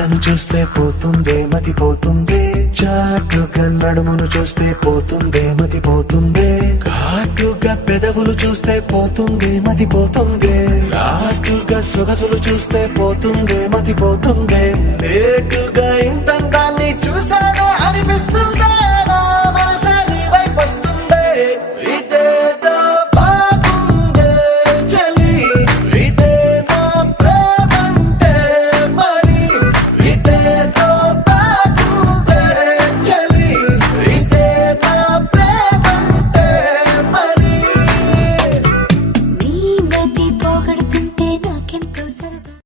కళ్ళను చూస్తే పోతుందే మతి పోతుందే, చాటుగా నడుమును చూస్తే పోతుందే మతి పోతుందే, ఘాటుగా పెదవులు చూస్తే పోతుందే మతి పోతుందే, ఘాటుగా సొగసులు చూస్తే పోతుందే మతి పోతుందే, లేటుగా ఇంతంతాన్ని చూసాగా అనిపిస్తుందే.